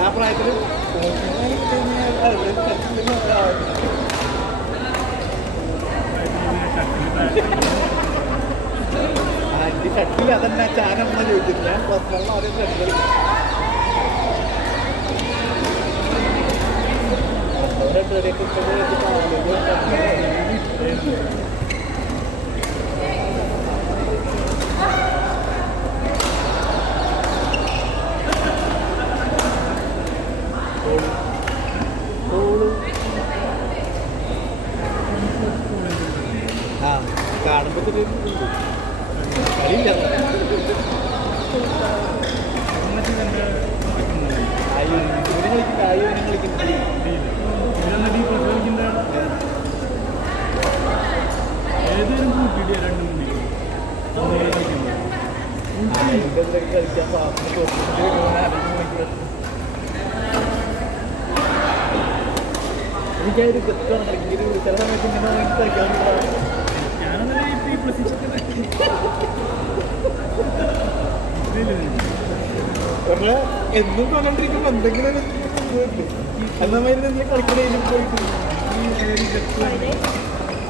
ആ പ്രായത്തിൽ എൻ്റെ ഷട്ടിൽ അതന്നെ ചാനമ്മ ചോദിച്ചിട്ടില്ല. ഞാൻ പേഴ്സണൽ ആദ്യം ഷട്ടിൽ കാണുമ്പോൾ കളിയില്ല. എനിക്കായൊരു ഗസ്റ്റാണ് കളിക്കുന്നത്. ചില സമയത്ത് ഇങ്ങനെ കളിക്കാൻ എന്നും പറഞ്ഞോണ്ടിരിക്കുമ്പോ എന്തെങ്കിലും എന്നമാതിരി നിങ്ങൾ കളിക്കണേലും പോയിട്ട്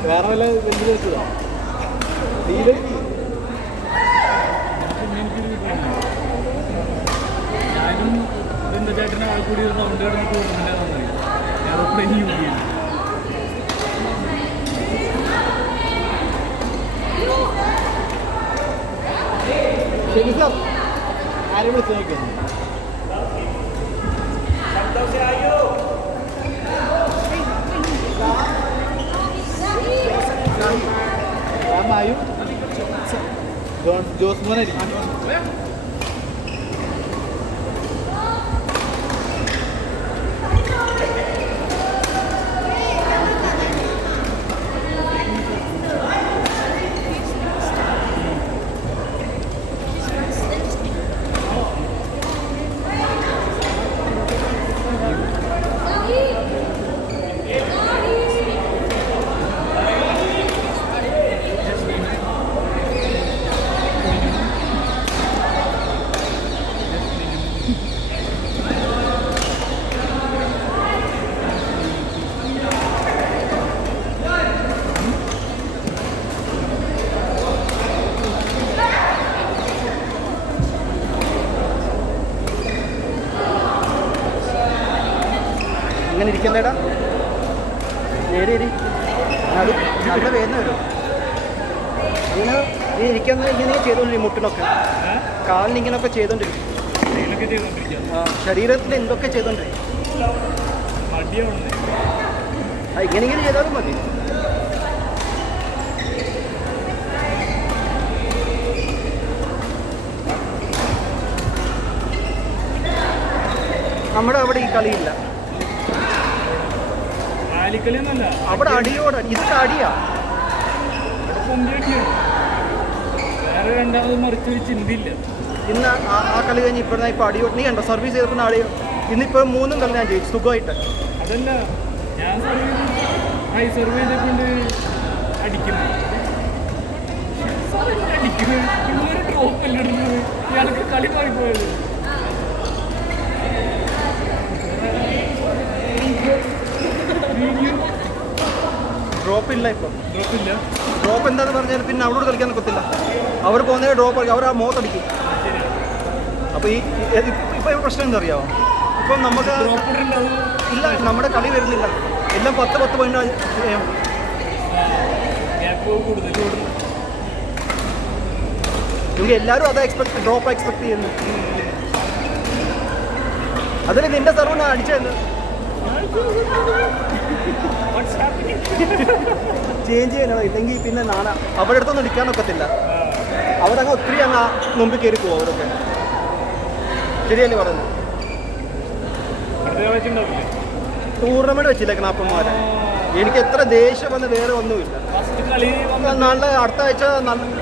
വേറെ വല്ല വലിയ വെച്ചതാ തീരെ. ഞാനും എന്താ ചേട്ടനെ ആൾ കൂടി ഒരു സൗണ്ട് കിടന്ന് തോന്നുന്നുണ്ടെന്നറിയാം. ഞാനപ്പോൾ ഇനി യൂസ് ചെയ്യുന്നു. ശരി സാർ, ആരും വിളിച്ചു നോക്കുന്നു. രാമായും ജോസ് മോനായിരിക്കും. അങ്ങനെ ഇരിക്കുന്നേടാ ഏരി നല്ല വേദന വരും. ഇങ്ങനെ നീ ഇരിക്കുന്ന ഇങ്ങനെ ചെയ്തോണ്ടിരിക്കും. മുട്ടിനൊക്കെ കാലിന് ഇങ്ങനെയൊക്കെ ചെയ്തോണ്ടിരിക്കും. ശരീരത്തിൽ എന്തൊക്കെ ചെയ്തോണ്ടിരിക്കും. ഇങ്ങനെ ഇങ്ങനെ ചെയ്താലും മതി. നമ്മുടെ അവിടെ ഈ കളിയില്ല. അവിടെ അടിയോട് ഇതൊക്കെ അടിയാ. വേറെ രണ്ടാമത് മറിച്ചൊരു ചിന്തയില്ല. ഇന്ന് ആ കളി കഴിഞ്ഞ് ഇപ്പോഴാണ് ഇപ്പോൾ അടിയോട്. നീ കണ്ടോ സർവീസ് ചെയ്തപ്പോൾ അടിയോ. ഇന്നിപ്പോൾ 3 കളി ഞാൻ ജയിച്ചു സുഖമായിട്ട്. അതല്ല, ഞാൻ സർവ് ചെയ്തിട്ടുണ്ട് അടിക്കുന്നത്. ഇന്നൊരു ഡ്രോപ്പ് അല്ല ഇടുന്നത്. ഇയാൾക്ക് കളി മാറിപ്പോയത്. ഡ്രോപ്പ് ഇല്ല. ഇപ്പം ഡ്രോപ്പ് എന്താണെന്ന് പറഞ്ഞാൽ പിന്നെ അവരോട് കളിക്കാൻ നിൽക്കത്തില്ല. അവർ പോകുന്നതിന് ഡ്രോപ്പ് അവർ ആ മോത്തടിക്കും. അപ്പോൾ ഇപ്പോൾ പ്രശ്നം എന്താ അറിയാമോ? ഇപ്പം നമുക്ക് ഇല്ല, നമ്മുടെ കളി വരുന്നില്ല. എല്ലാം 10 പോയിന്റ് നിങ്ങൾക്ക് എല്ലാവരും അതാ ഡ്രോപ്പ് എക്സ്പെക്ട് ചെയ്യുന്നു. അതിൽ നിന്റെ സർവ്വ അടിച്ചത് ചേഞ്ച് ചെയ്യാനോ. ഇല്ലെങ്കിൽ പിന്നെ നാളെ അവരുടെ അടുത്തൊന്നും അടിക്കാനൊക്കത്തില്ല. അവരങ്ങ് ഒത്തിരി അങ്ങ് മുമ്പിൽ കയറി പോകും. അവരൊക്കെ ശരിയല്ലേ പറയുന്നത്? ടൂർണമെന്റ് വെച്ചില്ലേക്കണം അപ്പന്മാരെ. എനിക്ക് എത്ര ദേഷ്യം വന്ന് വേറെ ഒന്നുമില്ല. നല്ല അടുത്ത ആഴ്ച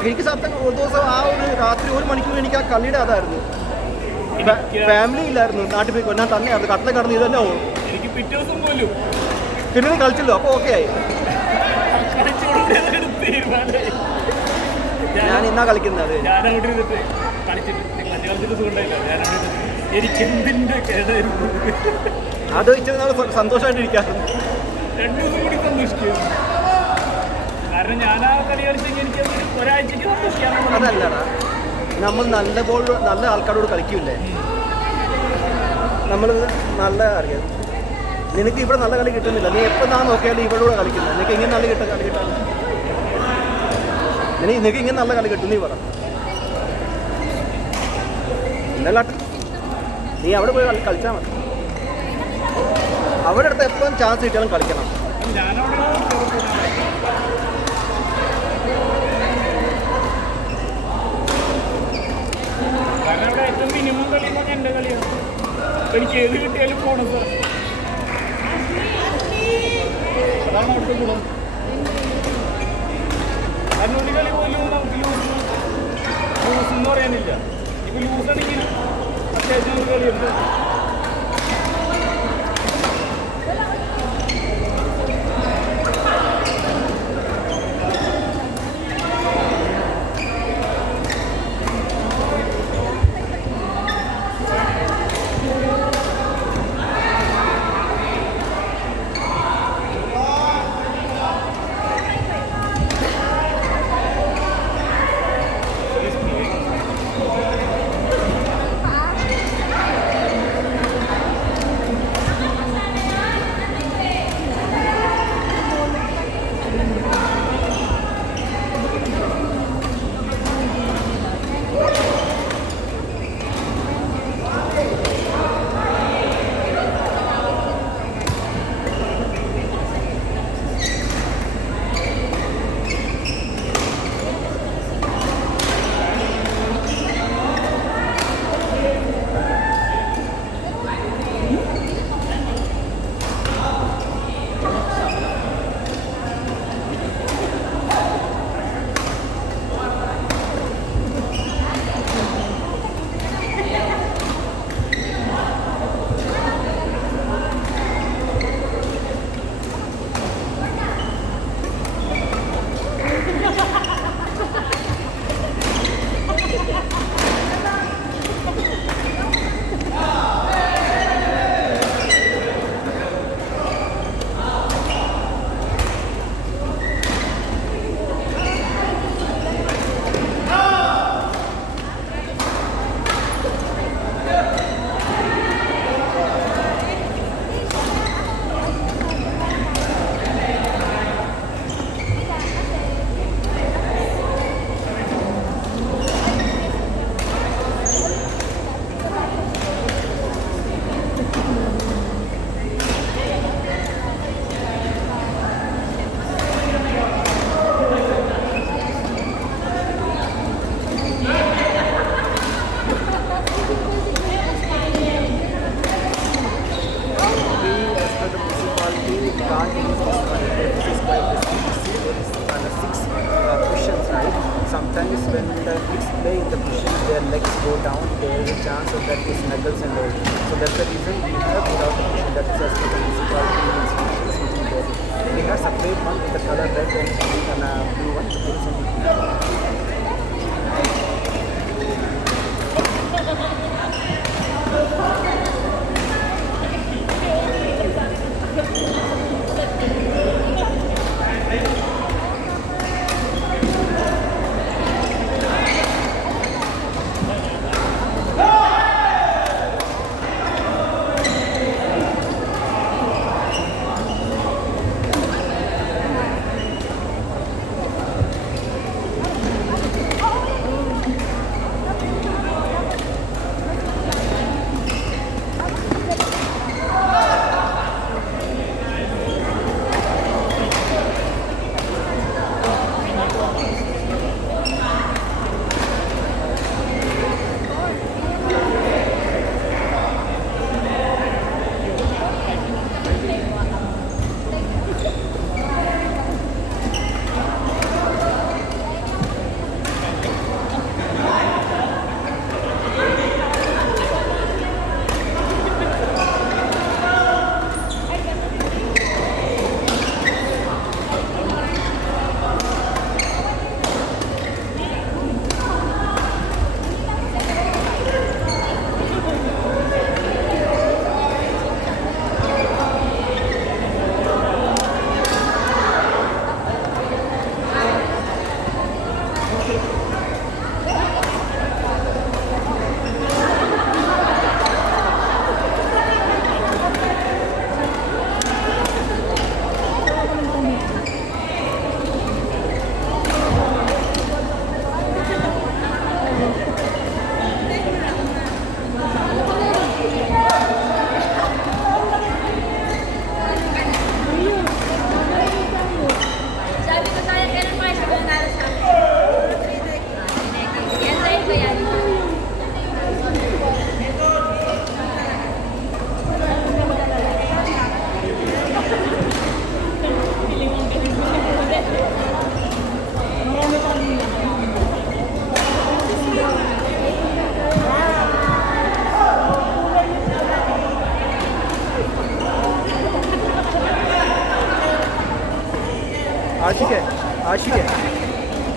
എനിക്ക് ഒരു ദിവസം ആ ഒരു രാത്രി 1 മണിക്കൂർ എനിക്ക് ആ കളിയുടെ അതായിരുന്നു. ഫാമിലി ഇല്ലായിരുന്നു. നാട്ടിൽ പോയി ഞാൻ തന്നെ അത് കട്ടിലെ കടന്ന് ഇതന്നെ പോകും. എനിക്ക് പിറ്റേ ദിവസം പോലും പിന്നെ നീ കളിച്ചല്ലോ, അപ്പോൾ ഓക്കെ ആയി. ഞാൻ ഇന്നാ കളിക്കുന്നത്. ഞാനവിടെ ഇരുന്നിട്ട് കളിച്ചിട്ട് കളിച്ചിട്ട് സുഖമുണ്ടായില്ല. ഞാനവിടെ എനിക്ക് എന്തിൻ്റെ കേടായിരുന്നു. അത് ഇച്ചിരി നാൾ സന്തോഷമായിട്ടിരിക്കാറുണ്ട്. 2 ദിവസം കൂടി സന്തോഷിക്കുക. കാരണം ഞാൻ ആ കളി കളിച്ചെങ്കിൽ എനിക്ക് ഒരാഴ്ചക്ക് സന്തോഷിക്കാനാണ്. അതല്ലടാ, നമ്മൾ നല്ല ആൾക്കാരോട് കളിക്കൂലേ, നമ്മൾ നല്ല അറിയാം. നിനക്ക് ഇവിടെ നല്ല കളി കിട്ടുന്നില്ല. നീ എപ്പോൾ ഞാൻ നോക്കിയാലും ഇവരോട് കളിക്കുന്നത്. നിനക്ക് ഇങ്ങനെ നല്ല കളി കിട്ടാൻ നിനക്ക് ഇങ്ങനെ നല്ല കളി കിട്ടും. നീ പറ ഇന്നല്ല, നീ അവിടെ പോയി കളിച്ചാൽ മതി. അവരുടെ അടുത്ത് എപ്പോഴും ചാൻസ് കിട്ടിയാലും കളിക്കണം. കാരണം അവിടെ ഏറ്റവും മിനിമം കളി എന്ന് പറഞ്ഞാൽ എൻ്റെ കളിയാണ്. എനിക്ക് ഏത് കിട്ടിയാലും പോകണം സാർ. അതാണ് അവിടുത്തെ ഗുണം. കാരണം ഒരു കളി പോലും നമുക്ക് ലൂസ് എന്ന് പറയാനില്ല. ഇപ്പം ലൂസാണെങ്കിൽ അത്യാവശ്യം ഒരു കളിയുണ്ട്. Sometimes when the kids play in the cushion, their legs go down, there is a chance of that is knuckles and all. So that's the reason we have without the cushion. That is as per the municipality institutions there. We have separate one with the color red and blue one. So there is ആഷിക്കെ ആഷിക്കെ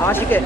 ആഷിക്കെ